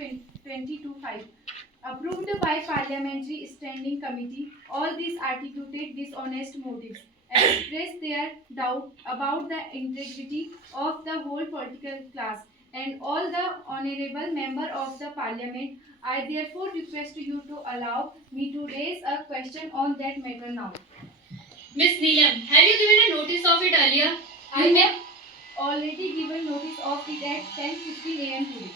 2022-5, approved by Parliamentary Standing Committee. All these articulated dishonest motives, expressed their doubt about the integrity of the whole political class and all the honorable member of the Parliament. I therefore request you to allow me to raise a question on that matter now. Miss Neelam, have you given a notice of it earlier? I have already given notice of it at 10:15 a.m. today.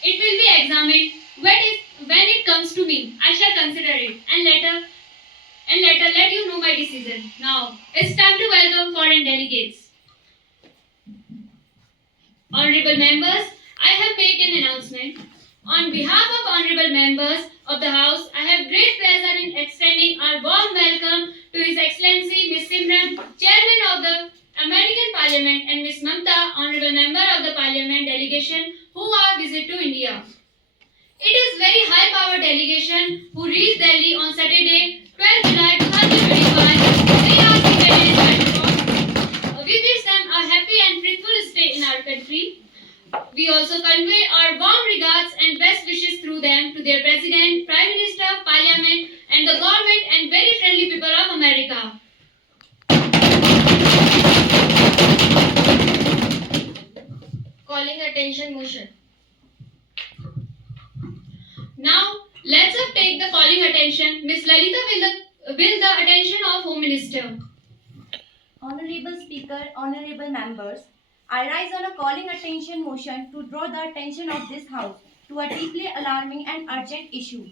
It will be examined. When it comes to me, I shall consider it and later let you know my decision. Now, it's time to welcome foreign delegates. Honorable members, I have made an announcement. On behalf of honorable members of the House, I have great pleasure in extending our warm welcome to His Excellency Miss Simran, Chairman of the American Parliament, and Miss Mamta, Honorable Member of the Parliament delegation who are visit to India. It is very high-powered delegation who reached Delhi on Saturday, 12 July 2025. They are seated in platform. We wish them a happy and fruitful stay in our country. We also convey our warm regards and best wishes through them to their President, Prime Minister, Parliament, and the government and very friendly people of America. Calling attention motion. Now, let's take the calling attention. Miss Lalita will the attention of Home Minister. Honorable Speaker, honorable members, I rise on a calling attention motion to draw the attention of this House to a deeply alarming and urgent issue.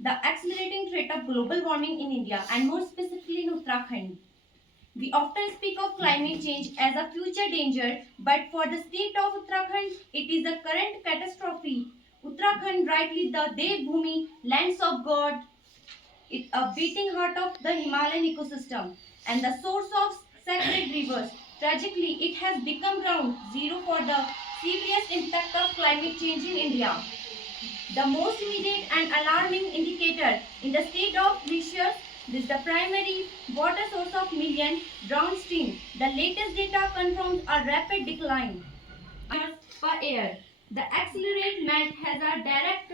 The accelerating threat of global warming in India and more specifically in Uttarakhand. We often speak of climate change as a future danger, but for the state of Uttarakhand, it is the current catastrophe. Uttarakhand, rightly the Devbhumi, lands of God, is a beating heart of the Himalayan ecosystem and the source of sacred rivers. Tragically, it has become ground zero for the serious impact of climate change in India. The most immediate and alarming indicator in the state of glaciers is the primary water source of million downstream. The latest data confirms a rapid decline per year. The accelerate melt has a direct